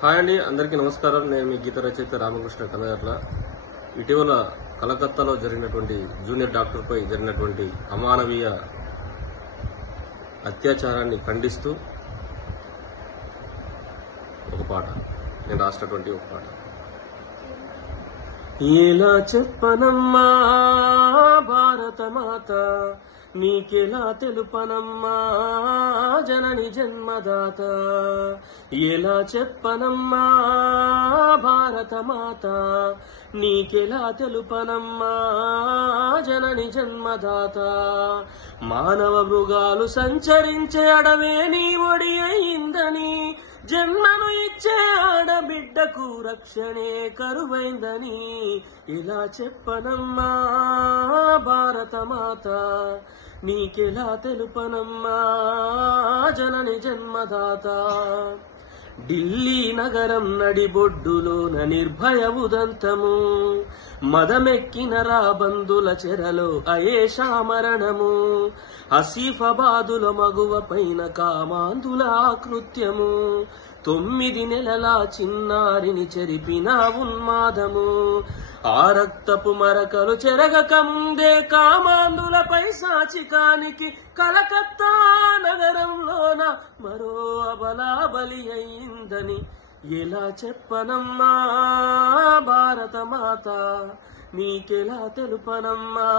Hi అండి, అందరికీ నమస్కారం. నేను మీ గీత రచయిత రామకృష్ణ కనగర్ల. ఇటీవల కలకత్తాలో జరిగినటువంటి జూనియర్ డాక్టర్పై జరిగినటువంటి అమానవీయ అత్యాచారాన్ని ఖండిస్తూ ఒక పాట, నేను రాసినటువంటి ఒక పాట. ఎలా చెప్పనమ్మా భారత మాత, నీకెలా తెలుపనమ్మా జనని జన్మదాత. ఎలా చెప్పనమ్మా భారత మాత, నీకెలా తెలుపనమ్మా జనని జన్మదాత. మానవ మృగాలు సంచరించే అడవే నీ ఒడి అయిందని, జన్మను ఇచ్చే ఆడబిడ్డకు రక్షణే కరువైందని. ఇలా చెప్పనమ్మా భారత మాత, నీకెలా తెలుపనమ్మా జనని జన్మదాత. ఢిల్లీ నగరం నడిబొడ్డులోన నిర్భయ ఉదంతము, మదమెక్కిన రాబందుల చెరలో అయేషా మరణము. ఆసిఫాబాదుల మగువ పైన కామాంధుల ఆకృత్యము, 9 నెలల చిన్నారిని చెరిపిన ఉన్మాదము. ఆ రక్తపు మరకలు చెరగక ముందే కామాంధులపై సాచికానికి కలకత్తా నగరంలోన మరో అబలా బలి అయిందని. ఎలా చెప్పనమ్మా భారత మాత, నీకెలా తెలుపనమ్మా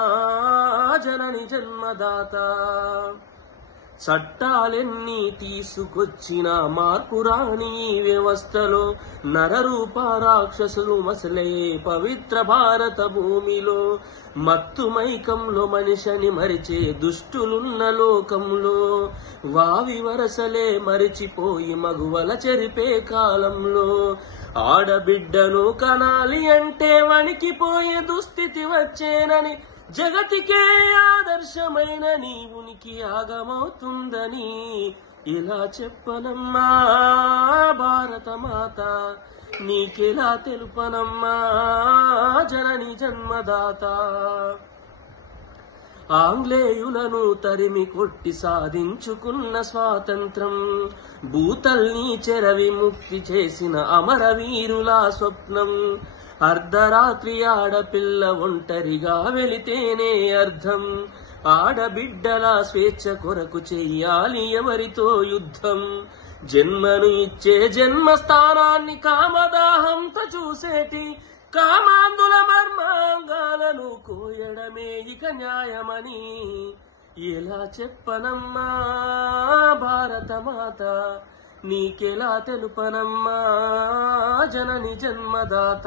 జనని జన్మదాత. చట్టాలెన్ని తీసుకొచ్చిన మార్పురాని వ్యవస్థలో నరరూప రాక్షసులు మసలే పవిత్ర భారత భూమిలో. మత్తు మైకంలో మనిషిని మరిచే దుష్టులున్న లోకంలో, వావి వరసలే మరిచిపోయి మగువల చెరిపే కాలంలో. ఆడబిడ్డను కనాలి అంటే వణికిపోయే దుస్థితి వచ్చేనని, జగతికే ఆదర్శమైన నీ ఉనికి ఆగమవుతుందని. ఇలా చెప్పనమ్మా భారత మాత, నీకెలా తెలుపనమ్మా జనని జన్మదాత. ఆంగ్లేయులను తరిమి కొట్టి సాధించుకున్న స్వాతంత్రం, భూతల్ని చెర విముక్తి చేసిన అమరవీరుల స్వప్నం. అర్ధరాత్రి ఆడపిల్ల ఒంటరిగా వెళితేనే అర్థం, ఆడబిడ్డల స్వేచ్ఛ కొరకు చెయ్యాలి ఎవరితో యుద్ధం. జన్మను ఇచ్చే జన్మస్థానాన్ని కామదాహంతో చూసేటి కామాంధుల మర్మాంగాలను కోయడమే ఇక న్యాయమని. ఎలా చెప్పనమ్మా భారత మాత, నీకెలా తెలుపనమ్మా జనని జన్మదాత.